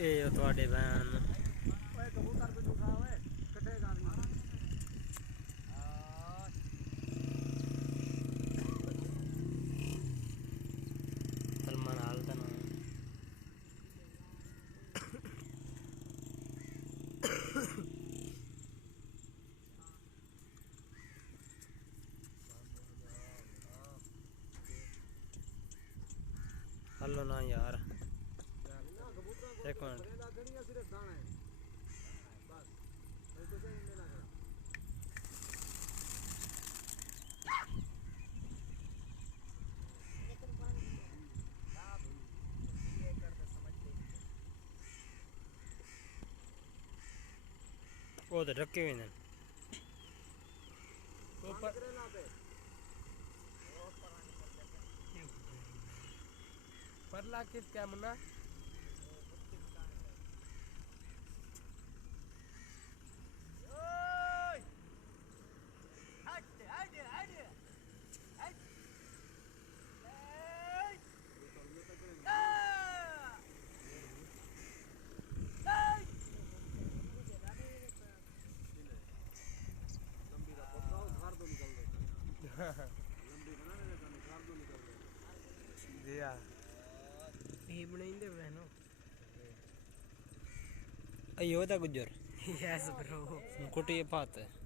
ये थोड़े बहन कबूतर पे उठा हुए कटे गाड़ी सलमान हाल था ना हेलो ना यार एक मिनट वो तो रखे हुए हैं परला किस क्या मुन्ना दिया ये बनाई दे बहनों अयो था गुजर यस ब्रो कुटी पात है